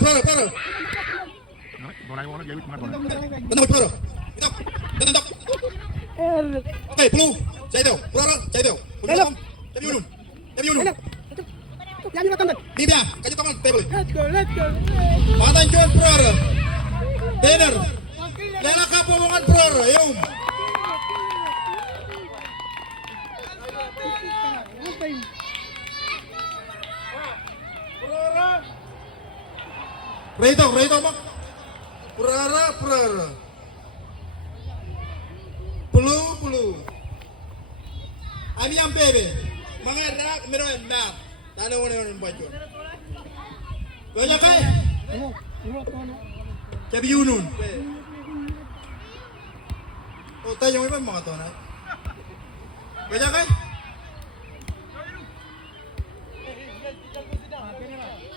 Pro. Benar, Pro. Tetap. Oke, Blue. Jaido. Unun. Libya, kaju tangan, table. Matan John Pro. Dinner. Lela kapomongan Pro, yum. Reito mak. Prara. Pulu. Ani yang bebe. Mangerak mero endak. Tane one bajo. Banyak kai. Jadi Yunun. Oh, tayo yung mga to na. Banyak kai.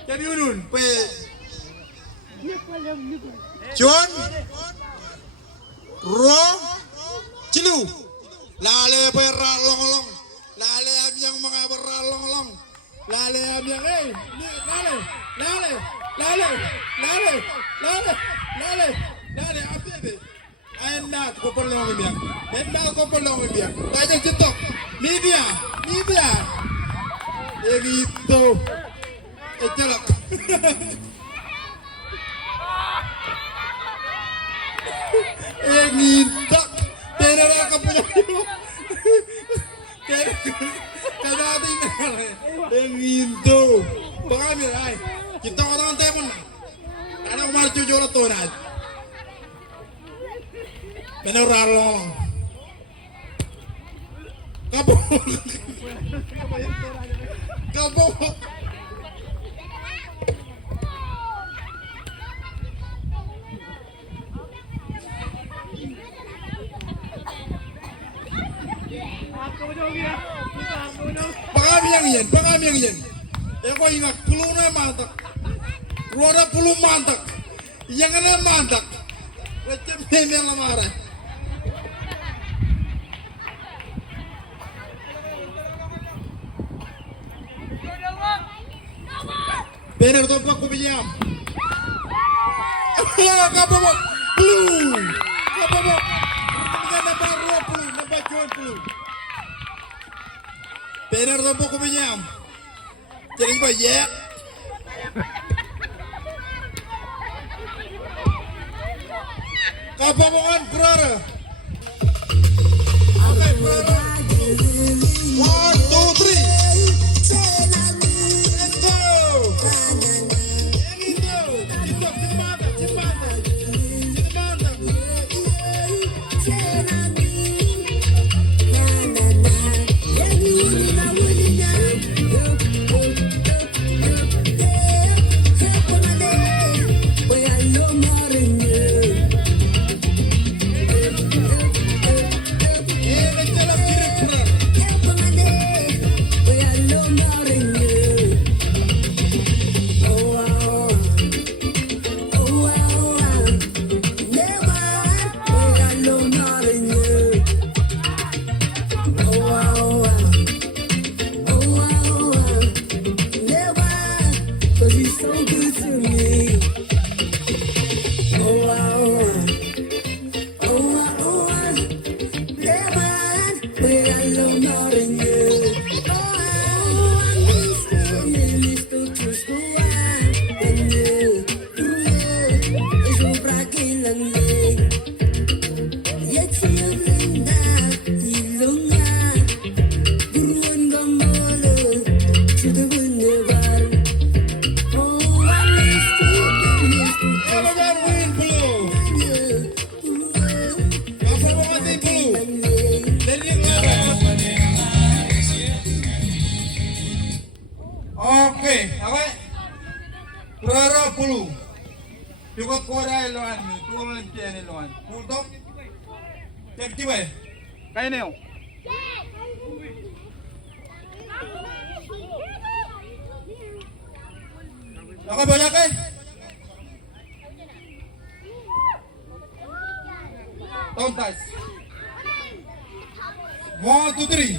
Jadi Yunun, pe. John Ro Cilu lale beralong-long lale yang mga beralong-long lale yang lale abebe enat ko perlu biang tajak cetok media gitu ecelak ngintak tenera ka punya kada tinggal nginto pagami ay kita orang temen anak umar jujur to na menoralo kapo Pagami yang yan. Ako ingat, pulo na mantak. Ruara pulo mantak. Yang na mantak. Recep ini yang lamara. Bener to pak kubiyam. Kapo mo. Blue. Kapo mo. Nambah 20, nambah 20. Bener to po kubiyam. Jadi banyak. Kapamongan Prara. Oke, Prara. 1, 2, 3. Let's go. Prara pulu. Juga kora eloan ni, turun lempian eloan. Pultok. Cek ciwe. Kayak neo. Oke banyak eh. Tontas. 1, 2, 3.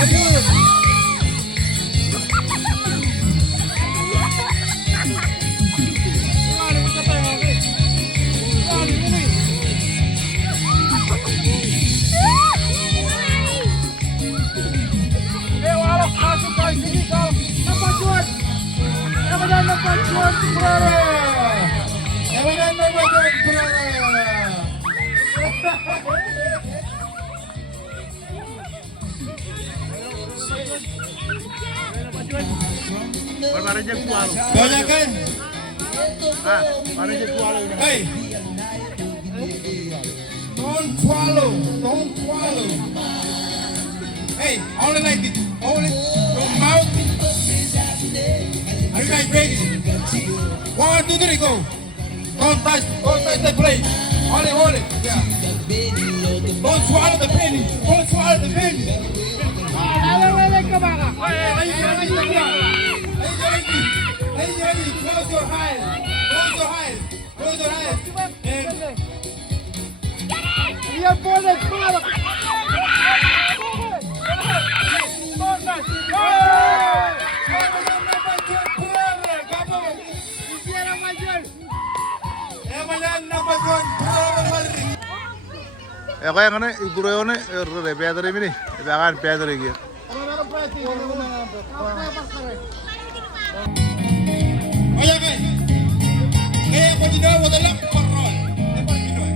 Ayo. Banyak kan? Hey, don't swallow, don't swallow. Hey, only like this, only your mouth. Are you guys ready? 1, 2, 3, go. Don't touch the plate. Hold it, yeah. Don't swallow the penny, don't swallow the penny. Lady, close your eyes. Close your eyes. And kaya nga na, iguro yun eh, pedre mi ni, ibangan pedre gitu. Oye, ¿qué? ¿Qué continúa con el parrón? ¿Qué continúa?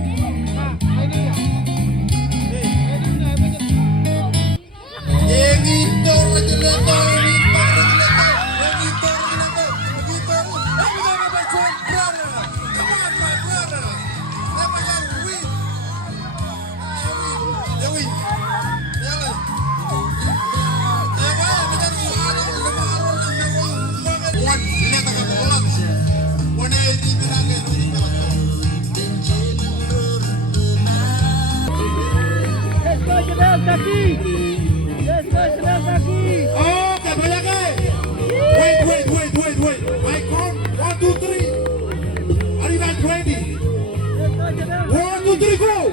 Okay, banyak kan? Wait. I count 1, 2, 3. Are you guys ready? 1, 2, 3, go!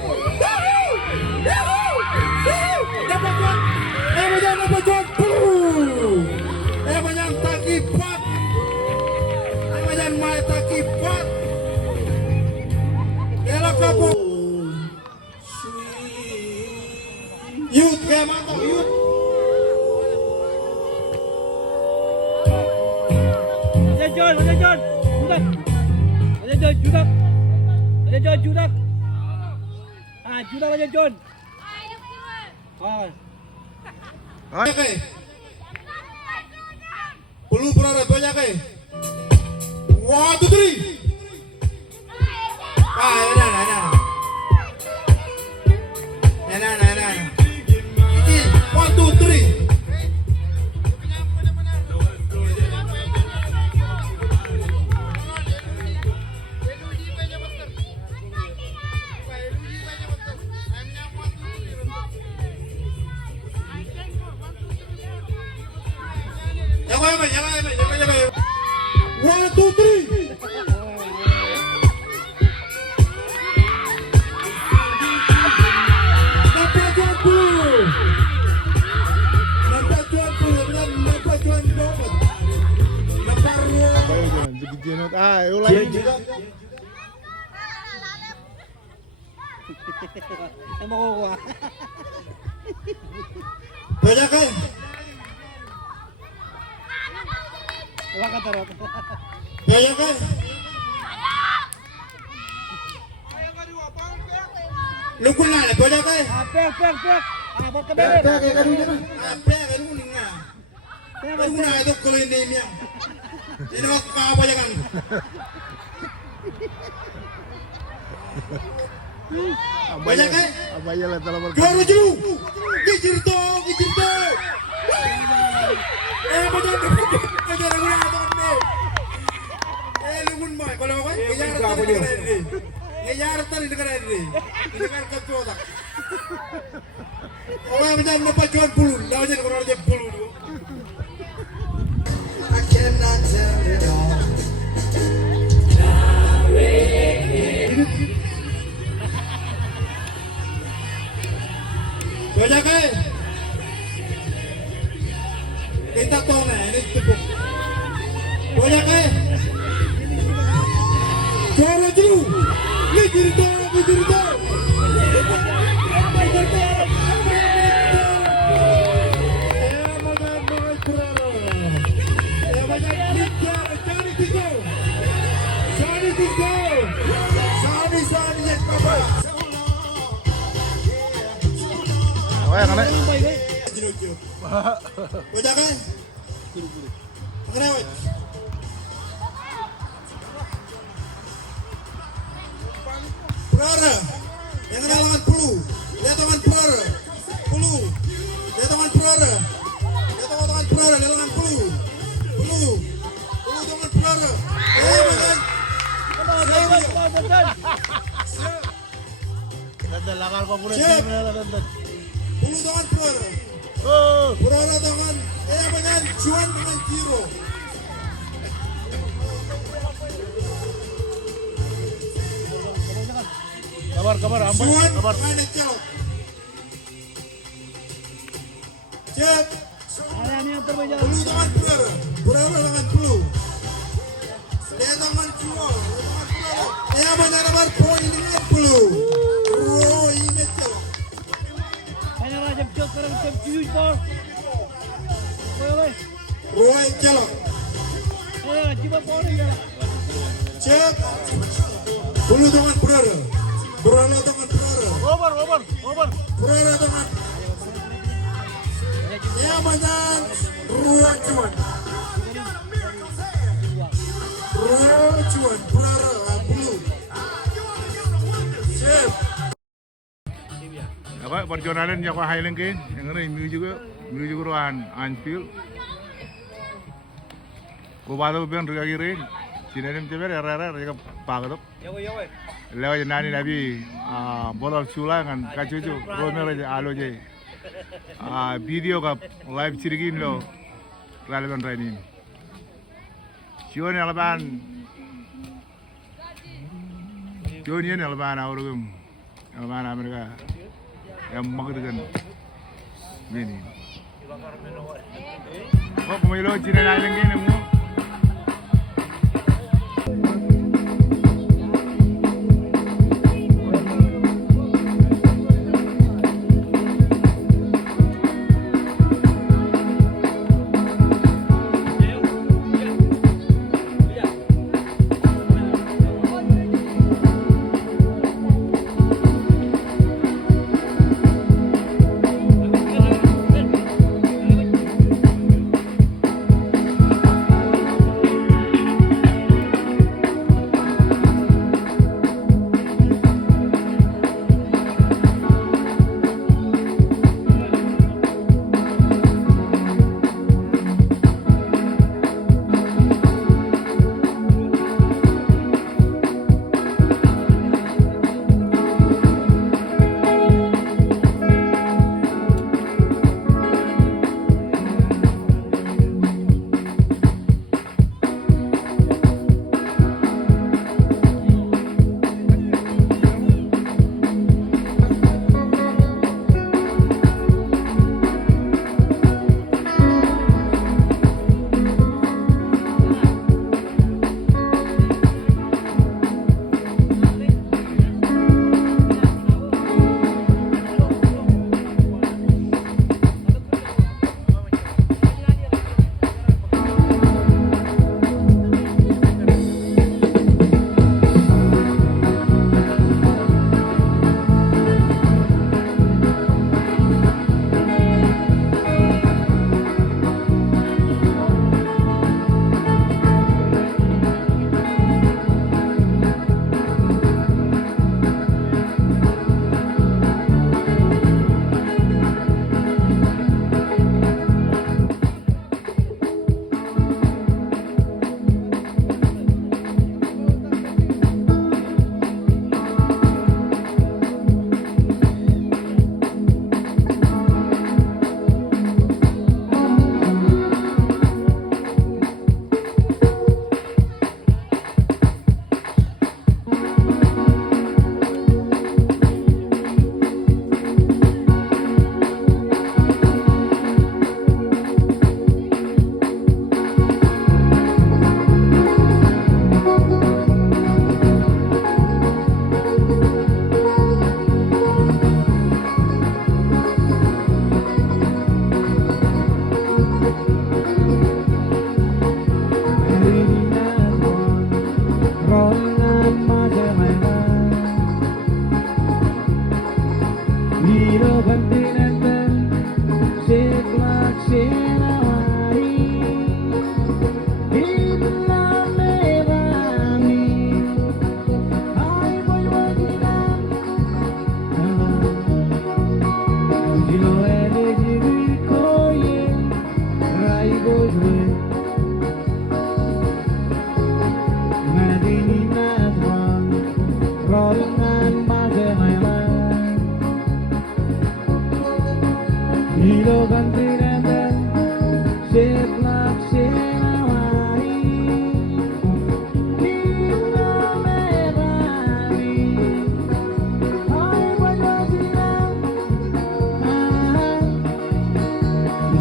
Dapat John, Emanyan takipat. Emanyan mai takipat. Elak kamu. Youth, kayak mantap, youth. Judak. Judak aja John. Banyak Perlu berada banyak 1, 2, 3. Enak. Ini 1, 2, 3. Jangan. 1, 2, 3. Ulang. Emang kukuha. Banyak kan? Wala ka tarot. Banyak kan? Lukul na, banyak kan? Pek. Ba't ka bebe? Pek, karunin nga. Karunin nga ito kuloy name yan. Ini mo kakabayagan. Banyak kan? Abaya lang talaga. Juara juru. Gijir to. Banyak lugun mo. Kalau kan, ngayaratan di negara ini. Di negara kecoa. Orang macam nampak jual bulu, dah macam orang jual bulu. I cannot tell it all. Banyak kan? Kita tahu nih, ini tepuk. Banyak kan? Juara juru, gijir to. Banyak Yuk. Bocah kan? Ngerewet. Prara. Yang lawan Pulu. Lihat tangan Prara. Pulu. Lihat tangan Prara. Lihat tangan Prara. Lihat tangan Pulu. Pulu. Pulu tangan Prara. Makan. Dandan lakal ko muna. Chef. Dandan. Pulu tangan Prara. Oh! Prara tangan. Makan. Juan dengan Giro. Kabar, ampun. Juan Kabar. main celok. Chef. Ada nih yang terbaik. Pulu tangan Prara. Prara tangan Pulu. Lihat tangan Juan. Banyak nomor poin dengan Pulu. Roy Mitchell. Hanya Rajab Jok sekarang jam 7 ball. Boleh. Roy Celok. Coba ball ya. Cek. Pulu tangan Prara. Prara tangan Prara. Over. Prara tangan. Banyak Roy Cuan. Roy Cuan. Prara Pulu. Chef. Ako, perjalanan niya ko highland kayo. Yang ano, music ruan Anfield. Ko bato ben rigagi rin. Sinanim tiber rara riga pagadop. Yawe. Lewa nani nabi bola chula kan kacucu romero alo je. Video ka live cirigim lo ralevan rani. Sione alban. Joni alban awrugum. Alban Amerika. Yang magdagan. Ini. Kok kumilo Cina naling gini mo?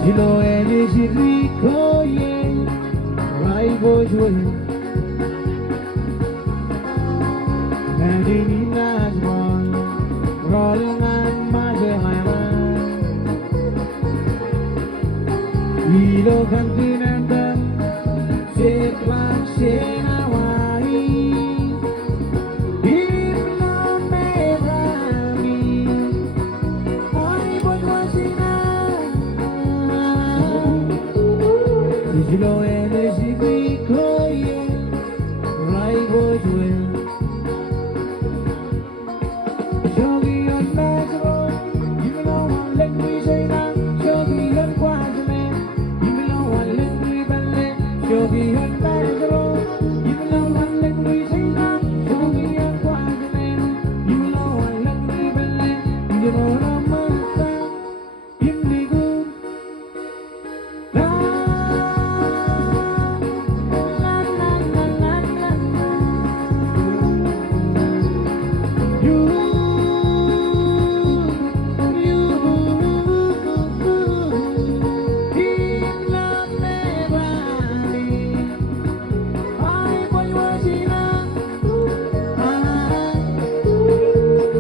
Digital energy recoil, right boys way. Nadini Najwan, rolling on my mind. Ilo continental, shake like Shenawai. Digital energy recoil, right boys way. Shogi on natural, you know what let me say now. Shogi on quadrant, you know what let me ballet. Shogi on natural, you know what let me say now. Shogi on quadrant, you know what let me ballet. You know what I'm saying? You need good.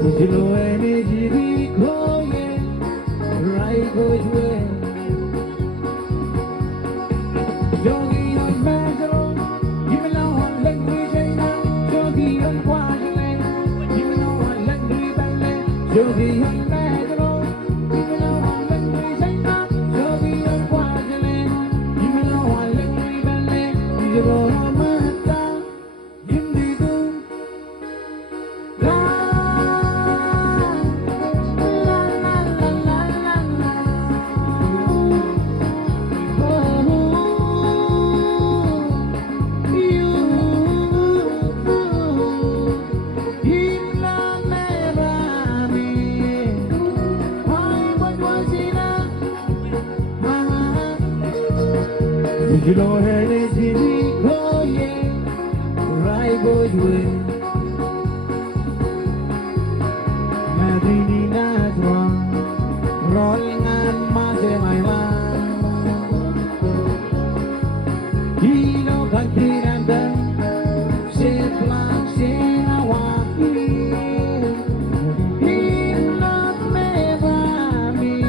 Digital energy recoil, right goes way. Yogi on Mazaro, you know what let me say now. Yogi on Quadrant, you know what let me ballet. Yogi on Mazaro, you know what let me say now. Yogi on Quadrant, you know what let me ballet. You go on Mata, you need to. Digital energy recoil, right goes way. Nadini Najwan, rolling on my mind. Ilo continental, shake like Shenawai. Ilo Mevami,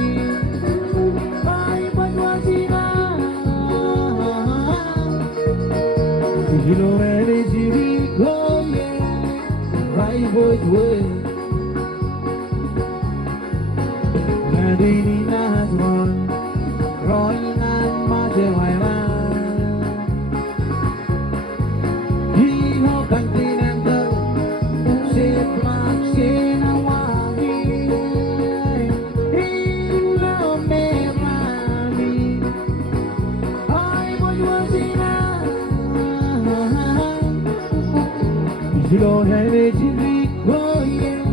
Digital energy recoil, right boys way. Nadini Najwan, rolling on my mind. Ilo continental, shake like Shenawai. Ilo Mevami, Digital energy recoil,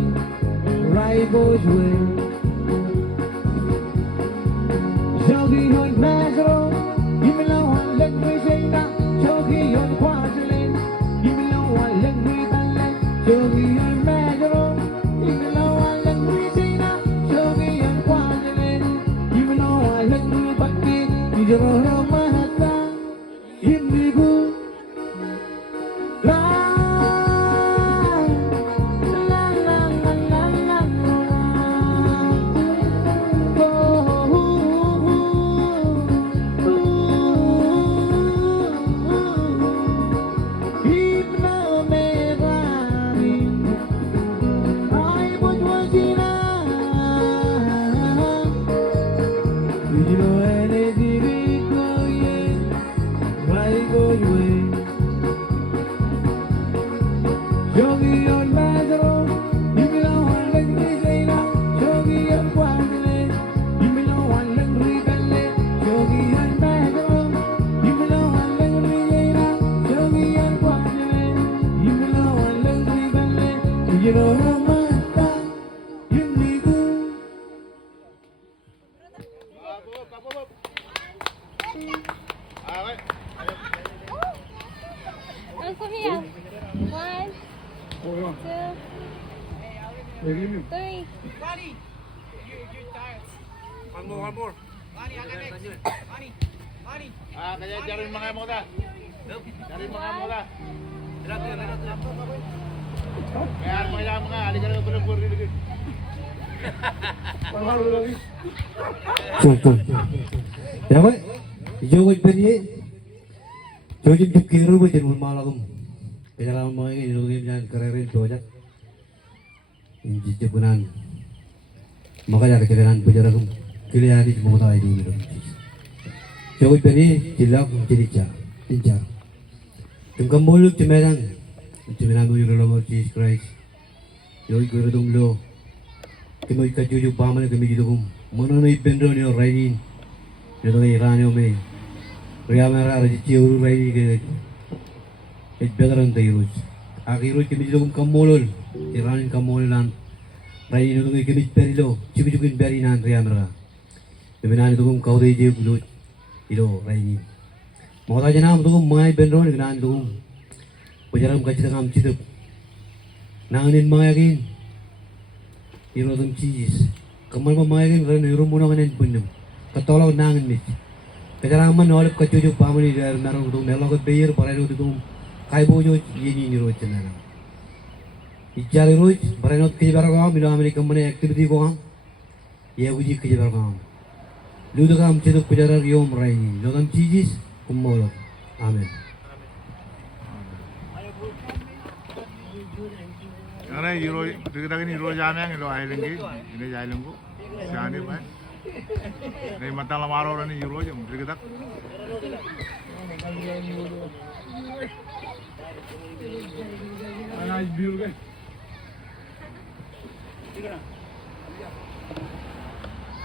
right goes way. Shogi on Mazaro, you know what let me say now. Shogi on Quadrant, you know what let me ballet. Shogi on Mazaro, you know what let me say now. Shogi on Quadrant, you know what let me ballet. You know Mahata, Indigo. Digital energy recoil, right goes way. Yogi on Mazaro, you know what let me say now. Yogi on Quadrant, you know what let me ballet. Yogi on Mazaro, you know what let me say now. Yogi on Quadrant, you know what let me ballet. You know Mata, you need to. And come here. 1, 2, 3. One more. Kaya cari mga mo ta. Cari mga mo ta. Kaya mga ali ka na puro dito. Ya boy, jogo beri, jogo jep kiro boy jenul malagum. Kejalan mau ini jogo jangan kererin doja. Inji jebunan, makanya kejalan berjalan kilian di semua tahu ini dong. Jogo beri jilak jelica, tinjar. Tengkam mulut cemerang menuju dalam Jesus Christ. Jogo kiro dong lo. Kami ikat jujuk paman kami jidugum. Mana nih bendro ni orang ini. Jadi Iran yang me, Riamera rejeki uru lagi ke, itu beneran terus. Akhirnya kami juga kamolol, Iran kamolan, Rai itu kami perilo, cukup berinan Riamera. Kami nanti itu kau deh je bulut, itu Rai ini. Mau tanya nama itu mai beneran ni nanti itu, berjalan kaji dengan cidup, nanganin mai lagi, itu tu cheese, kamal mai lagi kerana rumah nanganin punyam. Katolong nangan mit. Kejaraman oleh kecucuk pamali dari narung tu nelok bayar parai tu kai bojo ini roh cenana. Ijari roh parai not kejar kau bila Amerika mana aktiviti kau, ia uji kejar kau. Lu tu kau cedok kejar riom rai ni. Lu kau cijis kumolok. Amin. Karena Euro kita ini Euro jamnya ini lo island ini island ko, siapa ni? Ini mata lamar orang ni Euro jam, kita.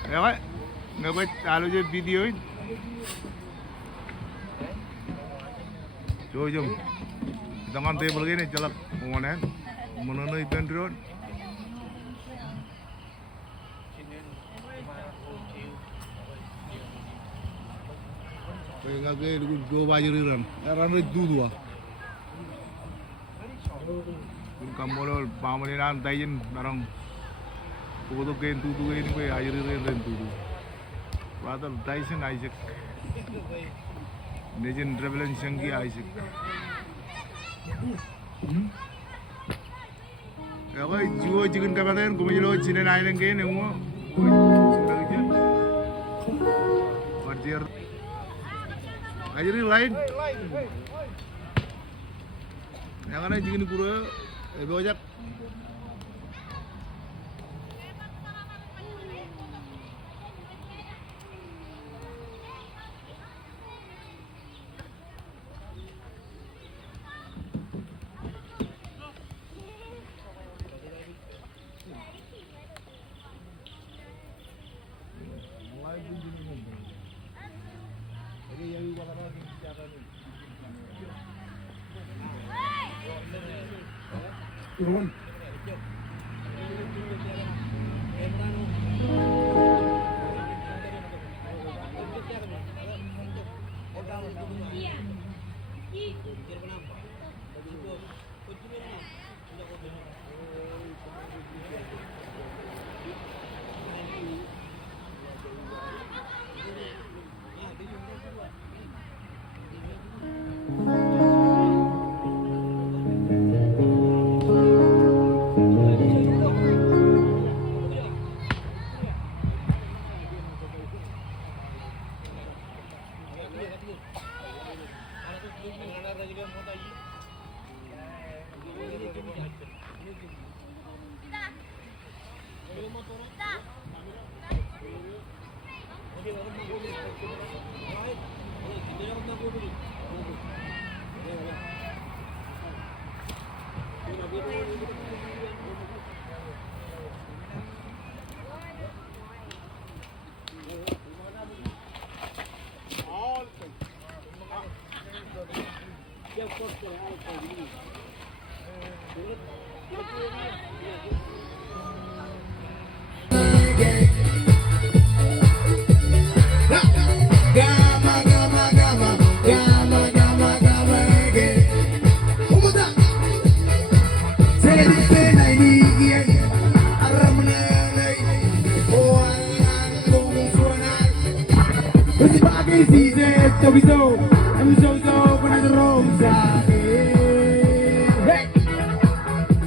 Ya, Pak. Ngebat alu je video ini. Coba jom. Dengan table gini celak pengonen, menunai pendirian. Kaya kaya dua bajiriran, orang itu dua. Kun kamolol pamalinan tayin narang tuh kain tuh ini kue ajiriran tuh. Rather Dyson Isaac, Legend Revelation ki Isaac. Ya kau jiwa jikan kapan kumajilo cina island kain yang mau, warjir. Ajari lain. Yang mana jikin pura, bojak. Turun. sebagai si Zeto I'm so when I rosa. Hey,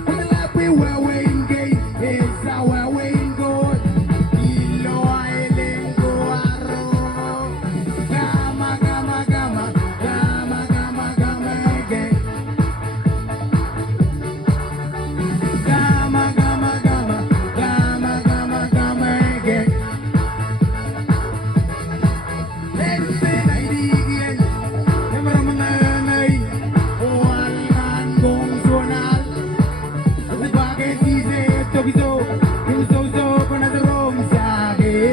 when the lap we were waiting gate, it's our waiting God. Ilo ailing go aro. Gama gama gama, gama gama gama again. Gama gama gama, gama gama gama again. Let's say I dig menanai walan gong sonal sebagai si Zeto bizo yung so pernah terong sage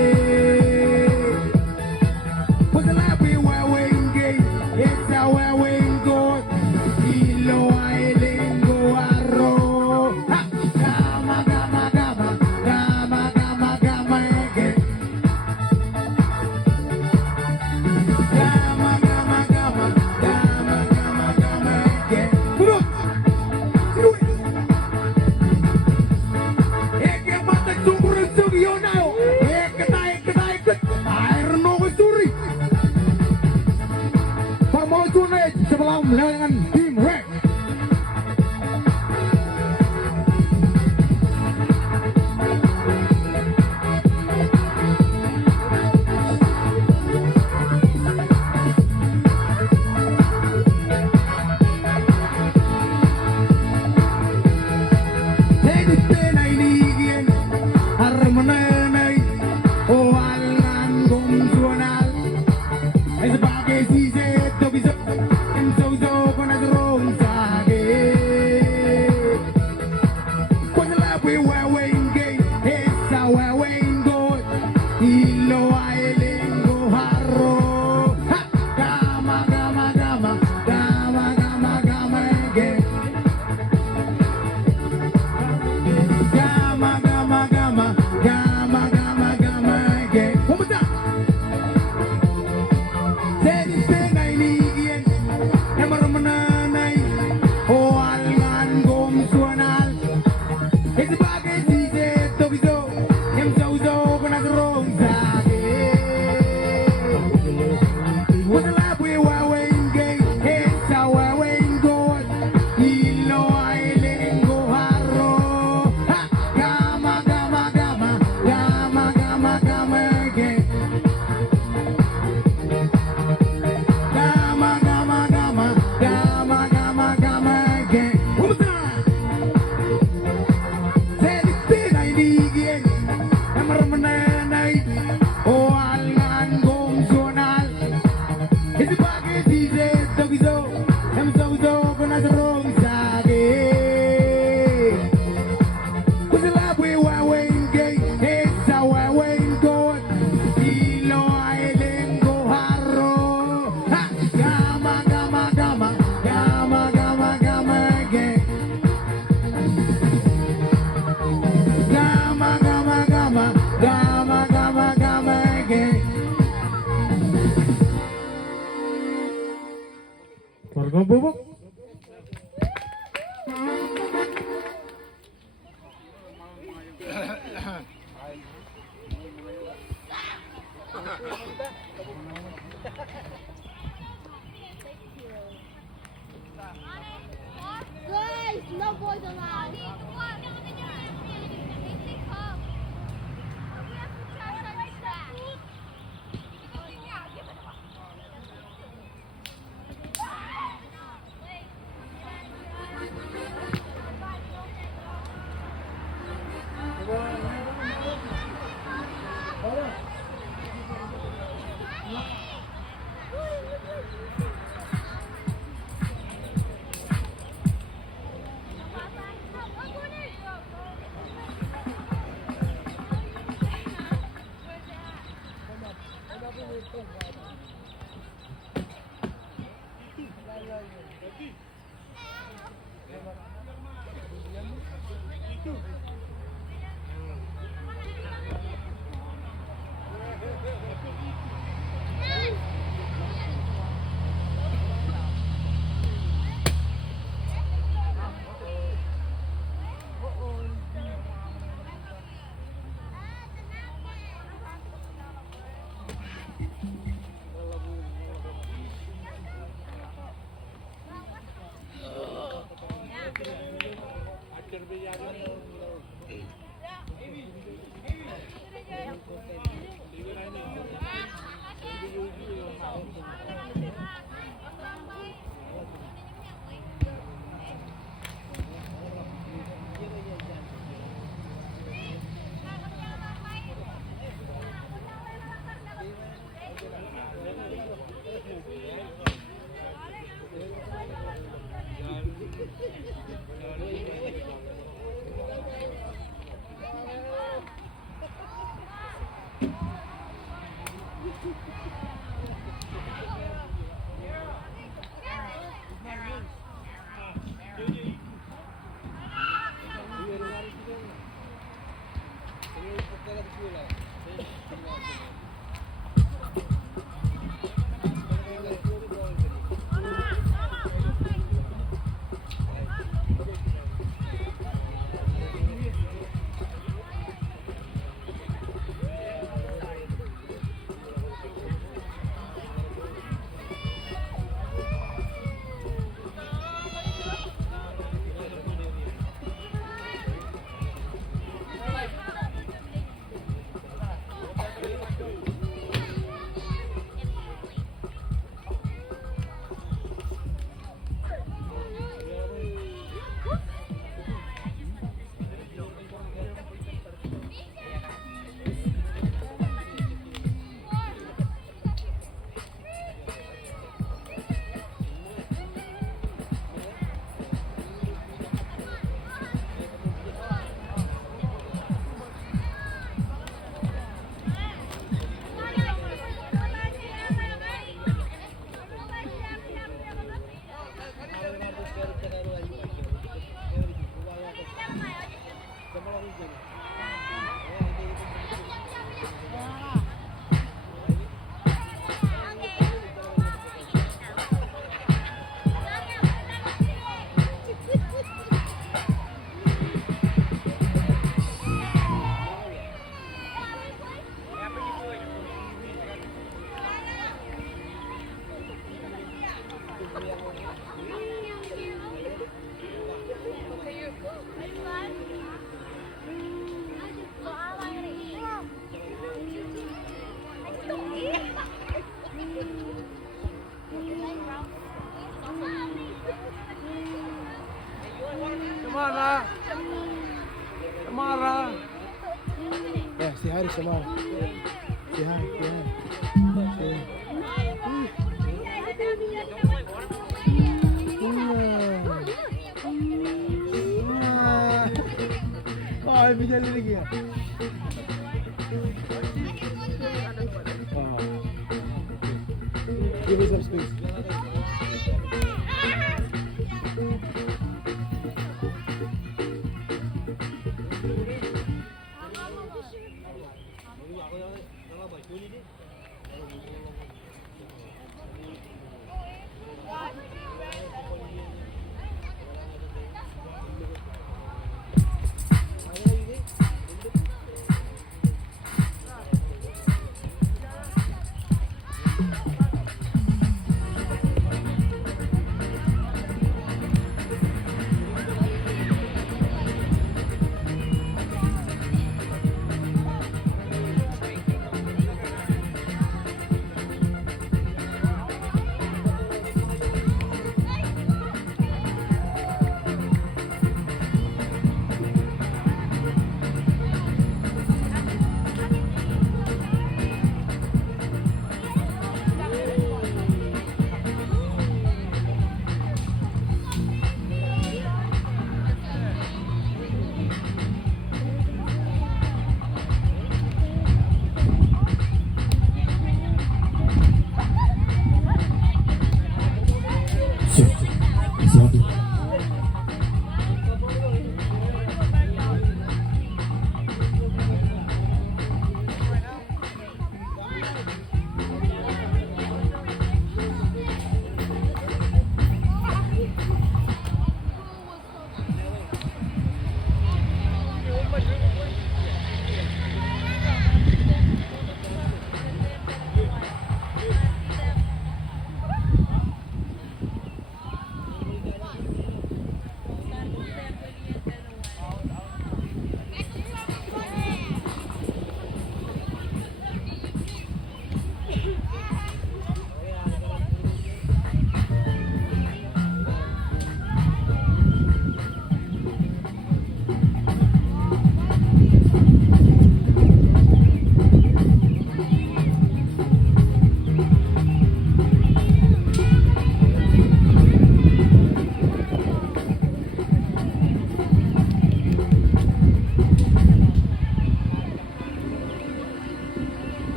pagkalapi waweng gay it's a waweng god ilo ay linggo aro ha gama gama gama gama gama gama again gama gama gama gama gama gama again turun turun que mata sumur sugionao ketai air nongol suri Formosunai sebelum dengan tim Rex Gama gama gama gama gama gama again. One more time. Jadi senai ligian, emar menanai, oh alingan gom suanal. Sebagai si Zeto bizo, yang jauh pernah terong sage. Wasalap we waweng gay, it's a waweng god. Ilo ay linggo haro. Ha, gama gama gama, gama gama gama again. Gama gama gama, gama gama gama again. One more time. Sedikit ay digin, emar menanai, oh alingan gom sonal. Sebagai si Zeto bizo, yang jauh pernah terong sage. Wasalap we waweng gay, it's a waweng god. Ilo ay linggo haro. Ha, gama gama gama, gama gama gama again. Gama gama gama, gama gama gama again. Warga bubuk. Guys, no boys allowed. Samara. Samara. Yeah, say hi to Samara. Say hi, say hi. Say hi. Oh, bisa lagi ya. Give me some space.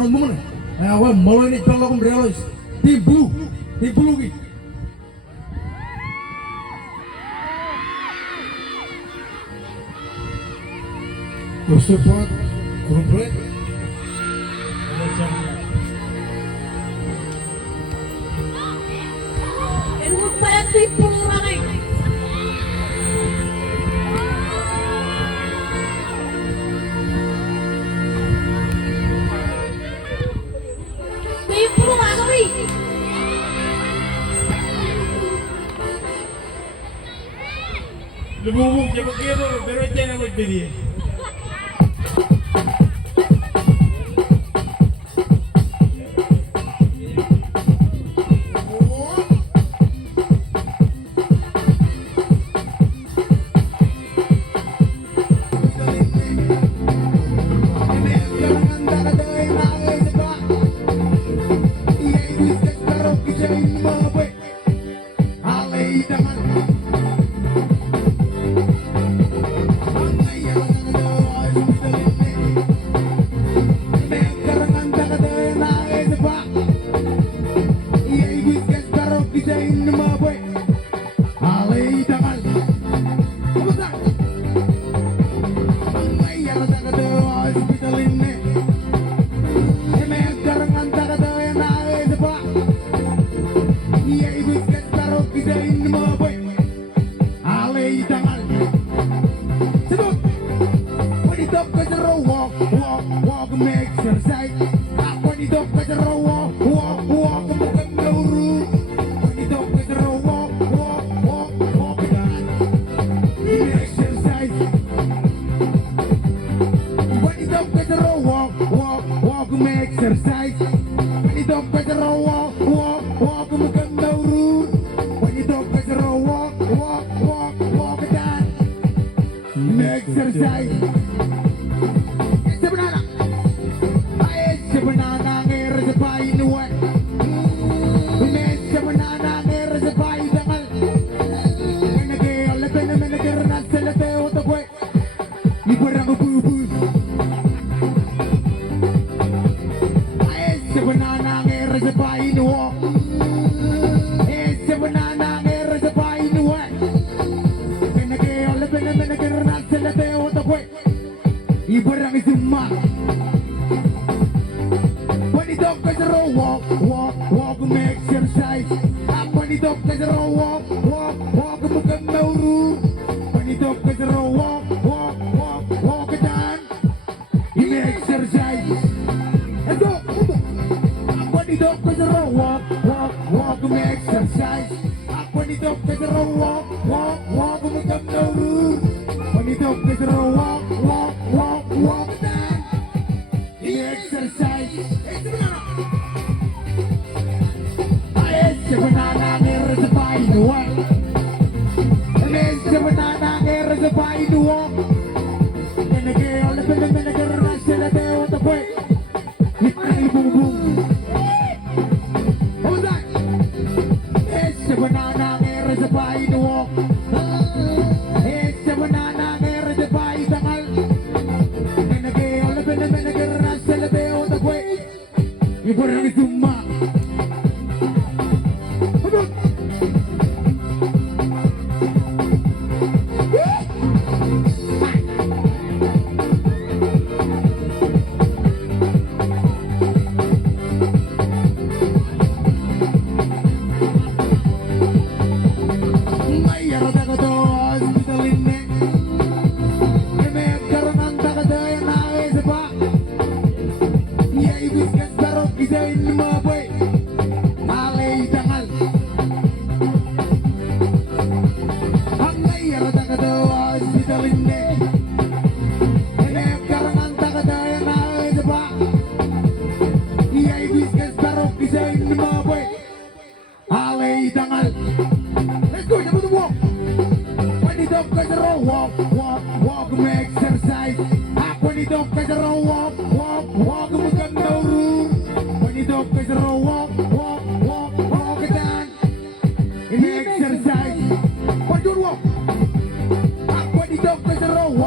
Karon mo man. Awa, malo ini pala akong realize. Team blue ki. Gusto po, kurang break. And huwag pa yung people running. People running. Lumubog siya magkiro, pero dyan ang magbili. Walk, walk, walk, walk,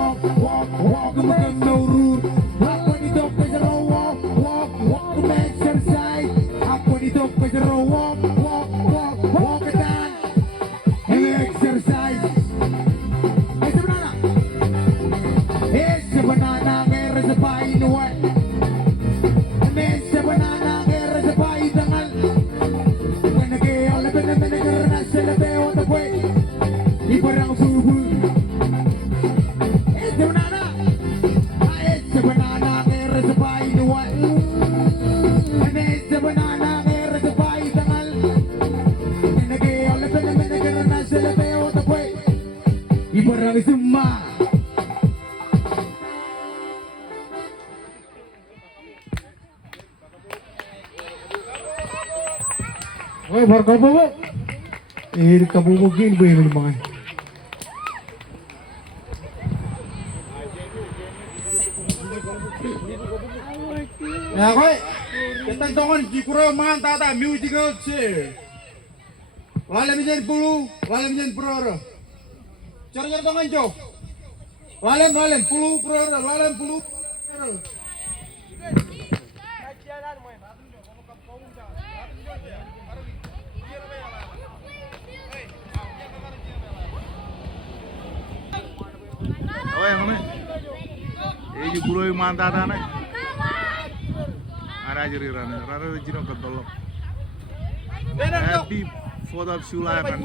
walk, walk, walk, walk, walk, walk, walk, walk, walk, kali semua. Woi, baru bu. Kamu mungkin boleh main. Ya koy, kita tongon jikuro mantata musical chair. Wala mijan pulu, wala mijan proro. Cara tongon jo. Wala pulu proro, wala pulu proro. Oke, mana? Ini burui mantata na. Ara jiri rana, rana jino katolok. Happy 4th of July kan.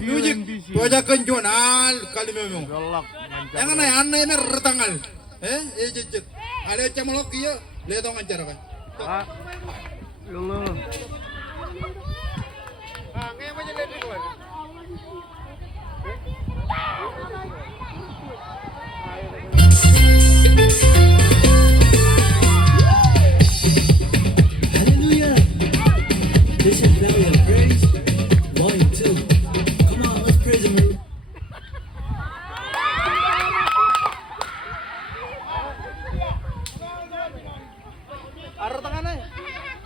Music. Baca kencuan al kali memang. Galak. Yang aneh ini retangal. Cicit. Ada camelok iya, lihat dong acara kan. Ah, yolo. Hallelujah. This is now your praise. 1 and 2. Come on, let's praise him.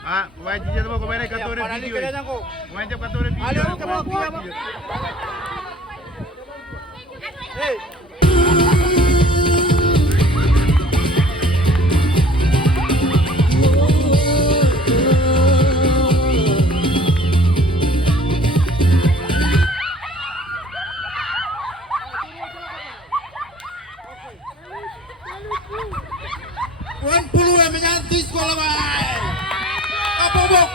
Ah, wajib jatuh kau main kata orang video. Main jatuh kata orang video. Wan puluh yang menyanti sekolah baik. Apa bok?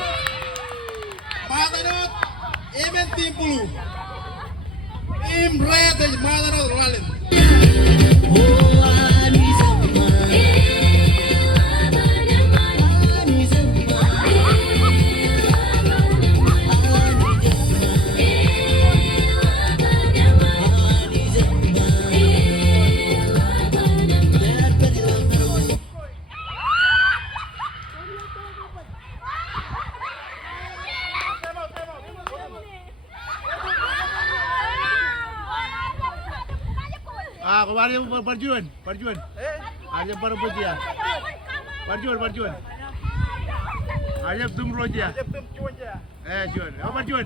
Mata dot. Emen tim puluh. Tim red aja mata dot walin. Ah, kemarin perjuan. Aja para petia. Perjuan. Aja tum roja. Juan. Apa juan?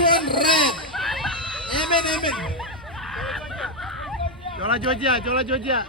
Tuan red. Emen. Jola Georgia.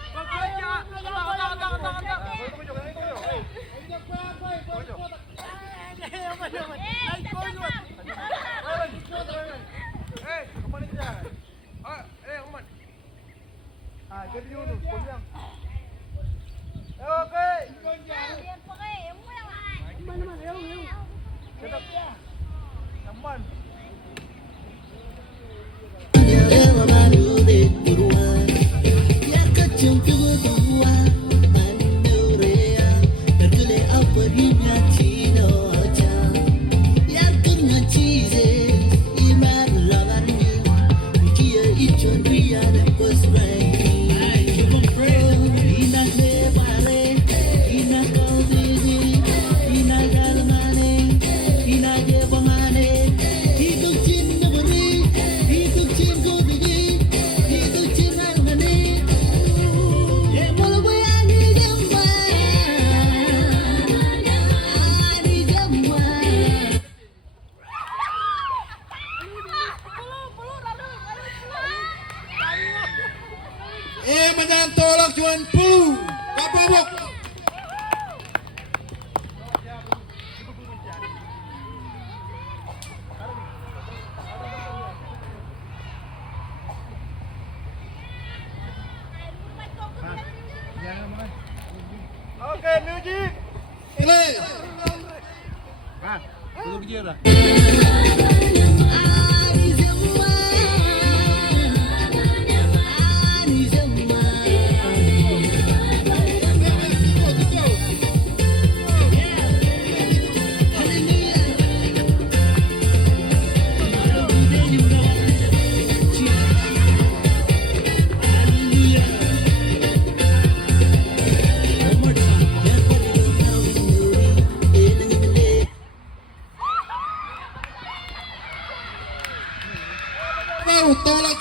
Tolak.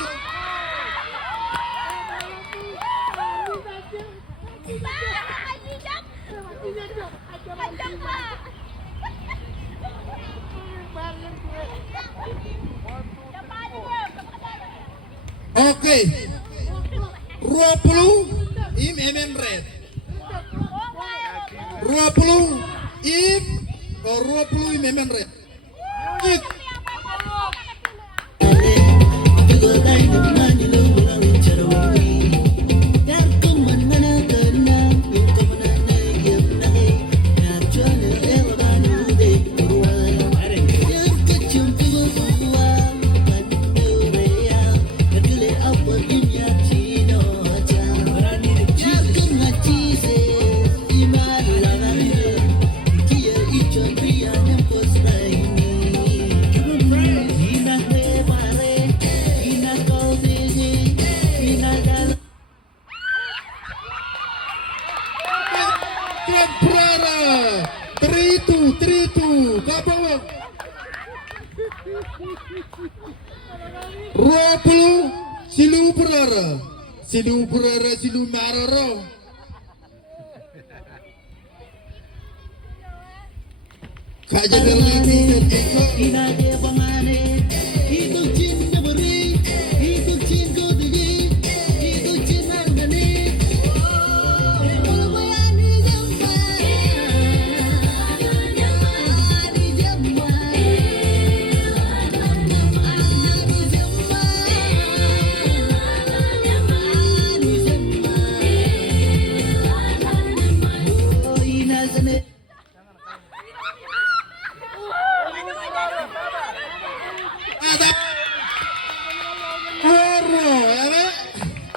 Oke. 20 im red. 20 im 20 im red. It. Prara 3-2 ke bawah 20 silu Prara silu marara kaja lagi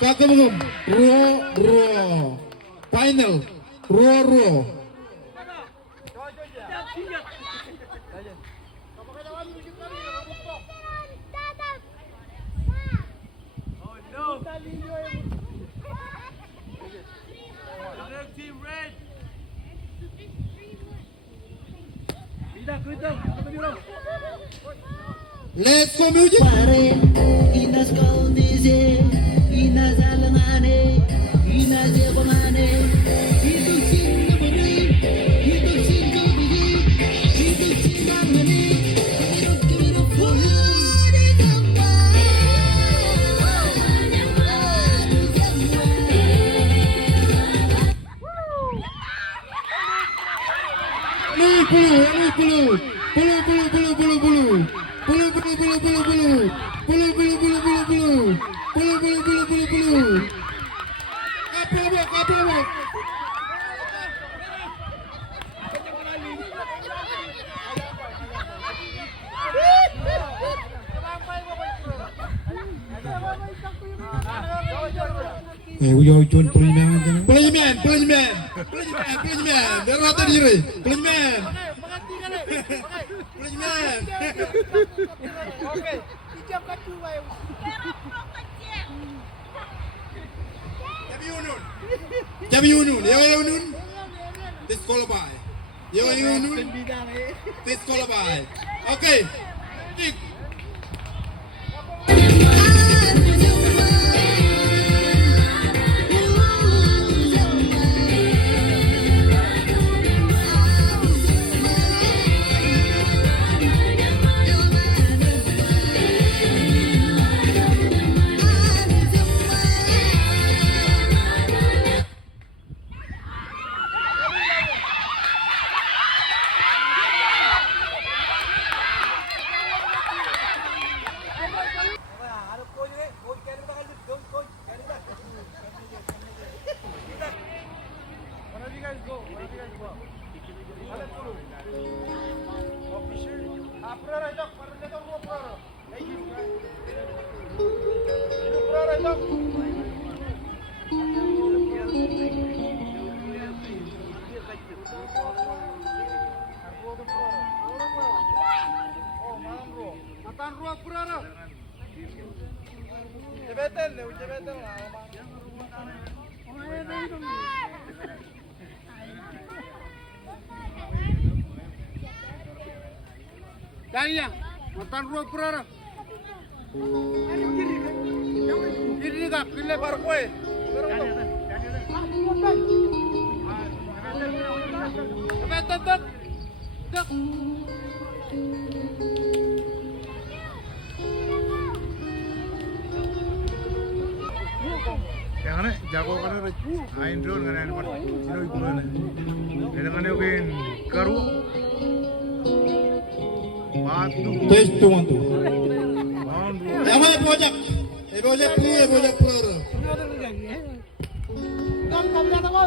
Kakak Ro final Ro let's go music. Inas kau dize, inas alangane, inas ebangane, itu cinta beri, itu cinta beri, itu cinta mani, hidup hidup di gambar. 10. Kaprawak. Ujo cun pelingan kan. Pelingan. Biar rata diri. Pelingan. Oke, ijab kacu wae. Jabi Unun. Disqualify. Disqualify. Okay. Kaya, matan ruang perara. Kiri kak, kiri par kue. Tek. Yang mana jago kan main drone kan yang mana sino ibu kan dengan yang kan karu batu Tes tu mantu. bawang Yang mana pojok? Pojok peluru. Kan kau lihat apa?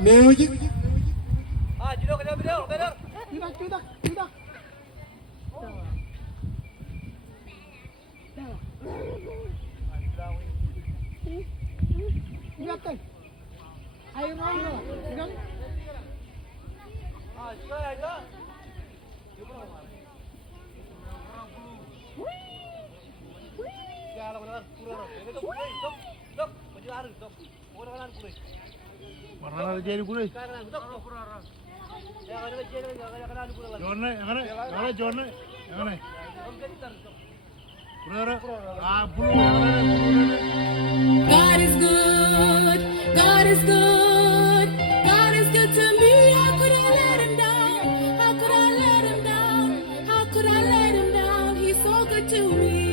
Music. Tidak. Lihat kan? Ayo ngomong, kan? warna jadi kulit Jorne yang mana Jorne yang mana Purara bulu yang mana God is good. God is good. God is good to me. How could I let him down? How could I let him down? How could I let him down? He's so good to me.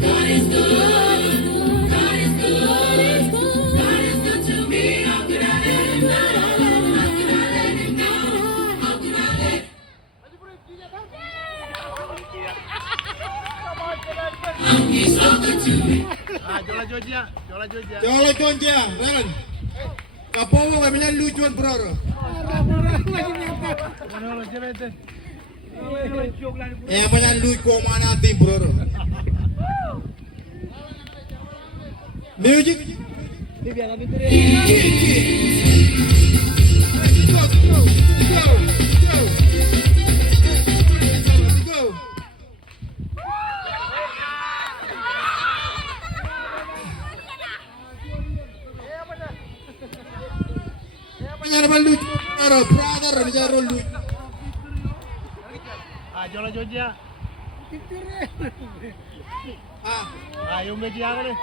God is good. God is good. God is good. God is good to me. How could I let him down? How could I let him down? How could I let He's so good to me. Jola Georgia Jolo Georgia, Ren. Kapowo kami niyan lucuan peluru. mana lo jebeten Mana lucu mana tim peluru. Music. Go. Menyerang lucu, brother, menyerang lucu. Jola Georgia yung gaji yang ni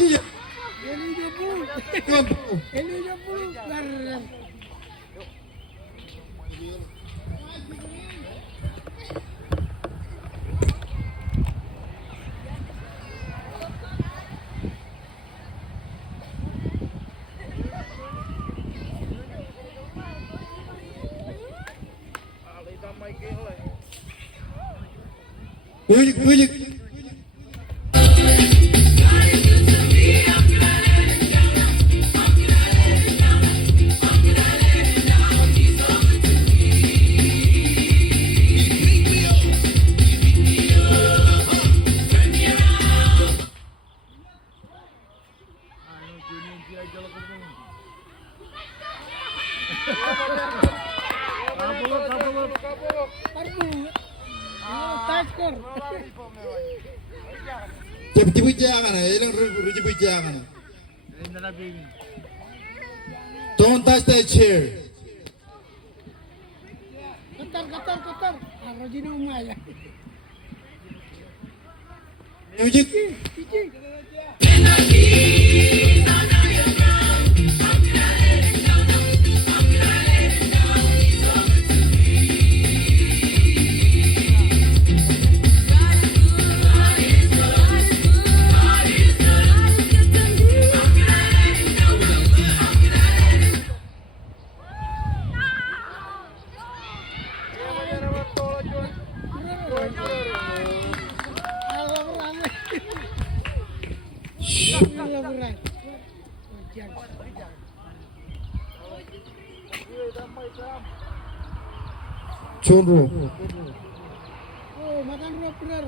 Iya. Elinya pun keren. Music. Taskor. Cepet-cepet jangan, ilang cepet jangan. Don't touch that chair. Ketar. Arrojino umaya. Music. Chonro. Oh, makan rock bener.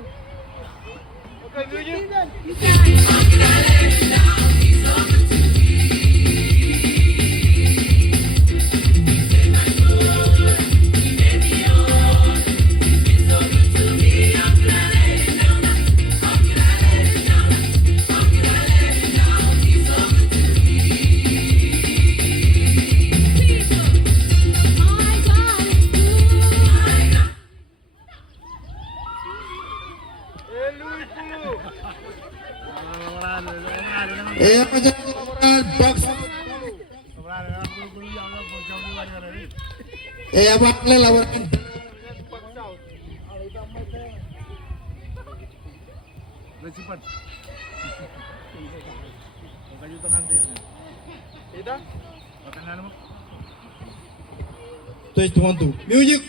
Majalan box. Abang lawan. cepat. Kayu tangan dia. Ida? Tangan mo. Test 1 2. Music.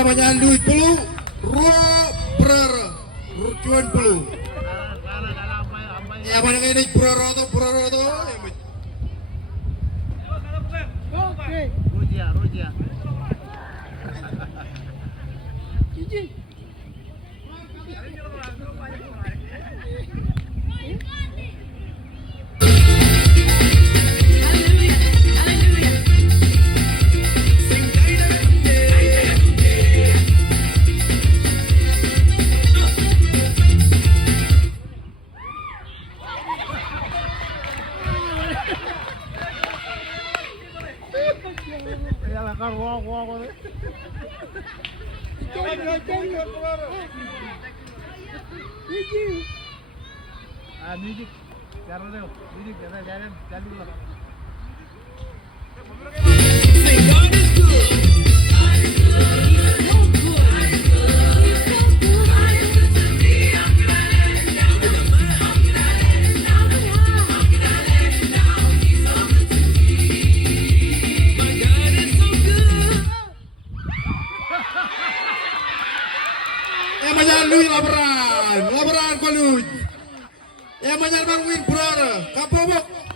Banyak duit puluh, per rucuan puluh. Ya mana ini pura-roto. Oke. Roja. Cici. Ya lah kan wah. Music. Cara deh. Music jalan lah. Banyak duit laporan kualut. Ya banyak bang win pura, kapobok.